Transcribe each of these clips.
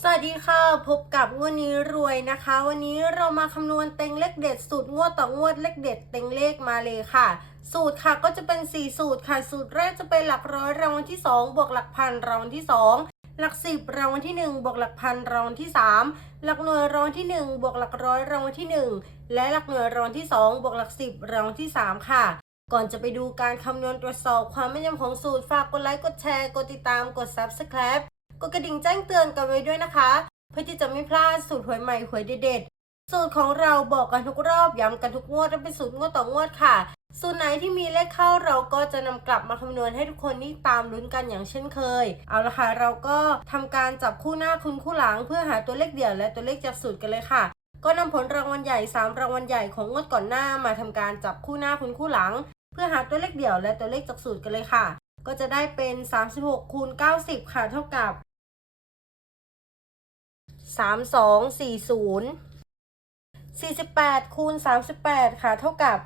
สวัสดีค่ะ พบกับงวดนี้รวยนะคะ วันนี้เรามาคำนวณเต็งเลขเด็ดสูตรงวดต่องวดเลขเด็ดเต็งเลขมาเลยค่ะ สูตรค่ะก็จะเป็น 4 สูตรค่ะ สูตรแรกจะเป็นหลักร้อยรางวัลที่ 2 บวกหลักพันรางวัลที่ 2 หลักสิบรางวัลที่ 1 บวกหลักพันรางวัลที่ 3 หลักหน่วยรางวัลที่ 1 บวกหลักร้อยรางวัลที่ 1 และหลักหน่วยรางวัลที่ 2 บวกหลักสิบรางวัลที่ 3 ค่ะก่อนจะไปดูการคำนวณตรวจสอบความแม่นยำของสูตรฝากกดไลค์กดแชร์กดติดตามกด subscribe กดกระดิ่งแจ้งเตือนกันไว้ด้วยนะคะ เพื่อที่จะไม่พลาดสูตรหวยใหม่หวยเด็ดๆสูตรของเราบอกกันทุกรอบย้ำกันทุกงวดและเป็นสูตรงวดต่องวดค่ะ สูตรไหนที่มีเลขเข้าเราก็จะนำกลับมาคำนวณให้ทุกคนนี่ตามลุ้นกันอย่างเช่นเคย เอาละค่ะเราก็ทำการจับคู่หน้าคุณคู่หลัง เพื่อหาตัวเลขเดี่ยวและตัวเลขจากสูตรกันเลยค่ะก็นำผลรางวัลใหญ่ 3 รางวัลใหญ่ของงวดก่อนหน้ามาทำการจับคู่หน้าคุณคู่หลัง เพื่อหาตัวเลขเดี่ยวและตัวเลขจากสูตรกันเลยค่ะ ก็จะได้เป็น 36คูณ90 ค่ะ เท่ากับ 3240 48คูณ38 ค่ะ เท่ากับ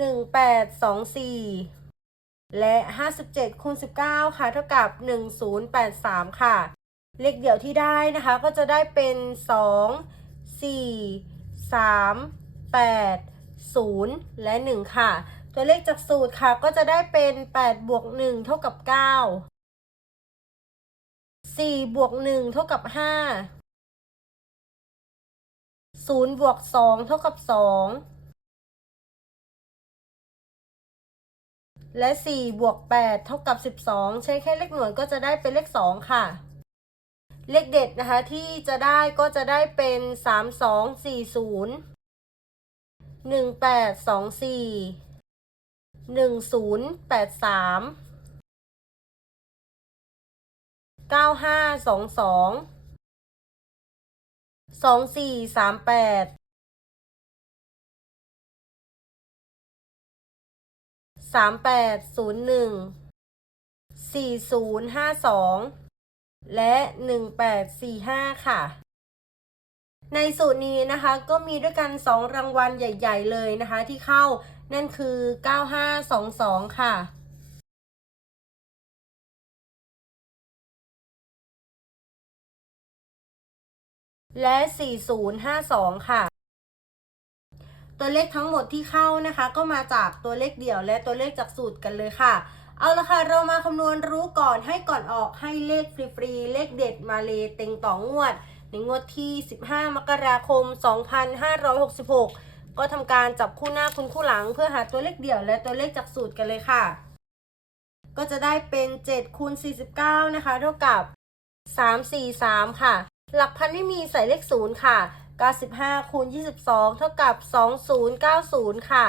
1824 และ 57คูณ19 ค่ะ เท่ากับ 1083 ค่ะ เลขเดี่ยวที่ได้นะคะ ก็จะได้เป็น 2 4 3 8 0 และ 1 ค่ะ ตัวเลขจากสูตรค่ะก็จะได้เป็น8บวก1เท่ากับ9สี่บวกหนึ่งเท่ากับห้าศูนย์บวกสองเท่ากับสองและสี่บวกแปดเท่ากับสิบสองใช้แค่เลขหน่วยก็จะได้เป็นเลขสองค่ะ เลขเด็ดนะคะที่จะได้ก็จะได้เป็นสามสองสี่ศูนย์ หนึ่งศูนย์แปดสามเก้าห้าสองสองสองสี่สามแปดสามแปดศูนย์หนึ่งสี่ศูนย์ห้าสองและหนึ่งแปดสี่ห้าค่ะ ในสูตรนี้นะคะก็มีด้วยกันสองรางวัลใหญ่ ๆ เลยนะคะ ที่เข้านั่นคือเก้าห้าสองสองค่ะและ 4052 ค่ะ ตัวเลขทั้งหมดที่เข้านะคะ ก็มาจากตัวเลขเดี่ยวและตัวเลขจากสูตรกันเลยค่ะ เอาละค่ะ เรามาคำนวณรู้ก่อนให้ก่อนออกให้เลขฟรีๆ เลขเด็ดมาเลยเต็งต่องวด ในงวดที่ 15 มกราคม 2566 ก็ทำการจับคู่หน้าคุณคู่หลังเพื่อหาตัวเลขเดี่ยวและตัวเลขจากสูตรกันเลยค่ะ ก็จะได้เป็น7คูณ49 นะคะ เท่ากับ 343 ค่ะ หลักพันไม่มีใส่เลขศูนย์ค่ะ 95คูณ22 เท่ากับ 2090 ค่ะ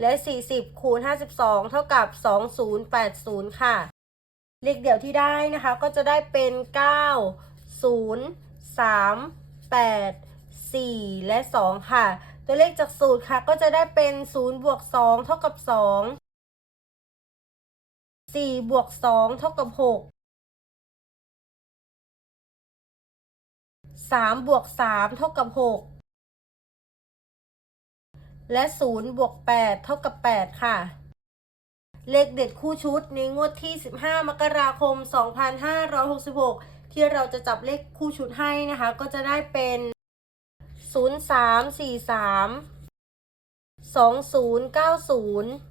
และ 40คูณ52 เท่ากับ 2080 ค่ะ เลขเดี่ยวที่ได้นะคะ ก็จะได้เป็น 9 0 3 8 4 และ 2 ค่ะ ตัวเลขจากสูตรค่ะ ก็จะได้เป็น 0 บวก 2 เท่ากับ 2 4 บวก 2 เท่ากับ6สามบวกสามเท่ากับหกและศูนย์บวกแปดเท่ากับแปดค่ะ เลขเด็ดคู่ชุดในงวดที่ 15 มกราคม 2566 ที่เราจะจับเลขคู่ชุดให้นะคะ ก็จะได้เป็น 0343 2090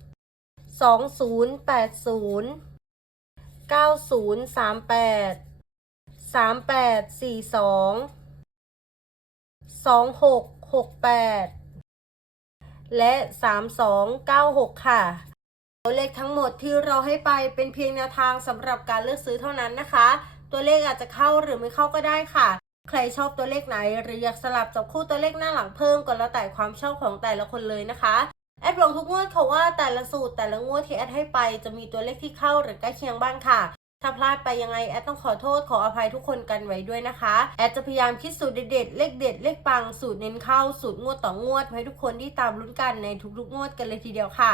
2080 9038 3842สองหกหกแปดและสามสองเก้าหกค่ะตัวเลขทั้งหมดที่เราให้ไปเป็นเพียงแนวทางสำหรับการเลือกซื้อเท่านั้นนะคะ ตัวเลขอาจจะเข้าหรือไม่เข้าก็ได้ค่ะ ใครชอบตัวเลขไหน หรืออยากสลับจับคู่ตัวเลขหน้าหลังเพิ่มก็แล้วแต่ความชอบของแต่ละคนเลยนะคะแอดบอกทุกงวดค่ะว่าแต่ละสูตรแต่ละงวดที่แอดให้ไปจะมีตัวเลขที่เข้าหรือใกล้เคียงบ้างค่ะ ถ้าพลาดไปยังไงแอดต้องขอโทษขออภัยทุกคนกันไว้ด้วยนะคะ แอดจะพยายามคิดสูตรเด็ดๆเลขเด็ดเลขปังสูตรเน้นเข้าสูตรงวดต่องวดให้ทุกคนที่ตามลุ้นกันในทุกๆงวดกันเลยทีเดียวค่ะ